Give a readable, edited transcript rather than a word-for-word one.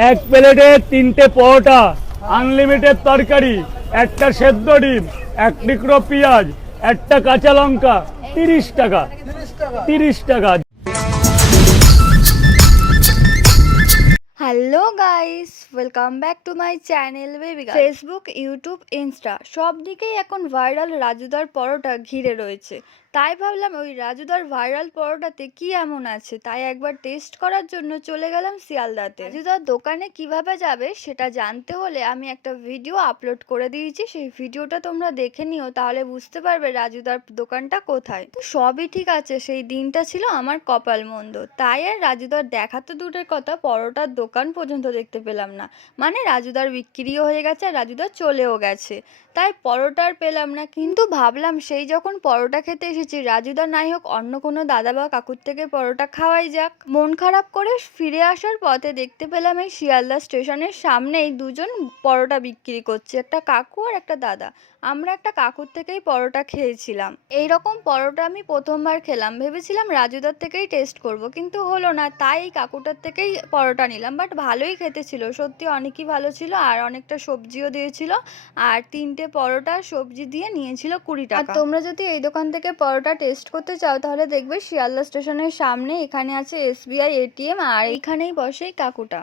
এক প্লেটে 3টে পরোটা, আনলিমিটেড তরকারি, একটা সেদ্ধ ডিম, এক টুকরো পেঁয়াজ, একটা কাঁচা লঙ্কা, 30 টাকা। 30 টাকা। Hello guys, welcome back to my channel baby girl. Facebook, YouTube, Insta সব দিকেই এখন ভাইরাল রাজুদার পরোটা ঘিরে রয়েছে। তাই ভাবলাম ওই রাজুদার ভাইরাল পরোটাতে কি এমন আছে, তাই একবার টেস্ট করার জন্য চলে গেলাম শিয়ালদাতে। রাজুদার দোকানে কিভাবে যাবে সেটা জানতে হলে আমি একটা ভিডিও আপলোড করে দিয়েছি, সেই ভিডিওটা তোমরা দেখে নিও, তাহলে বুঝতে পারবে রাজুদার দোকানটা কোথায়। তো সবই ঠিক আছে, সেই দিনটা ছিল আমার কপাল মন্দ, তাই আর রাজুদার দেখা তো দূরের কথা, পরোটার দোকান পর্যন্ত দেখতে পেলাম না। মানে রাজুদার বিক্রিও হয়ে গেছে আর রাজুদা চলেও গেছে, তাই পরোটা আর পেলাম না। কিন্তু ভাবলাম সেই যখন পরোটা খেতে এসেছি, রাজুদা নাই হোক অন্য কোনো দাদা বা কাকুর থেকে পরোটা খাওয়াই যাক। মন খারাপ করে ফিরে আসার পথে দেখতে পেলাম এই শিয়ালদা স্টেশনের সামনেই দুজন পরোটা বিক্রি করছে, একটা কাকু আর একটা দাদা। আমরা একটা কাকুর থেকেই পরোটা খেয়েছিলাম। এইরকম পরোটা আমি প্রথমবার খেলাম, ভেবেছিলাম রাজুদার থেকেই টেস্ট করব, কিন্তু হলো না, তাই এই কাকুটার থেকেই পরোটা নিলাম। বাট ভালোই খেতে ছিল, সত্যি অনেকই ভালো ছিল, আর অনেকটা সবজিও দিয়েছিল, আর 3টে পরোটা সবজি দিয়ে নিয়েছিল 20 টাকা। আর তোমরা যদি এই দোকান থেকে পরোটা টেস্ট করতে চাও তাহলে দেখবে শিয়ালদা স্টেশনের সামনে এখানে আছে SBI ATM, আর এইখানেই বসে এই কাকুটা।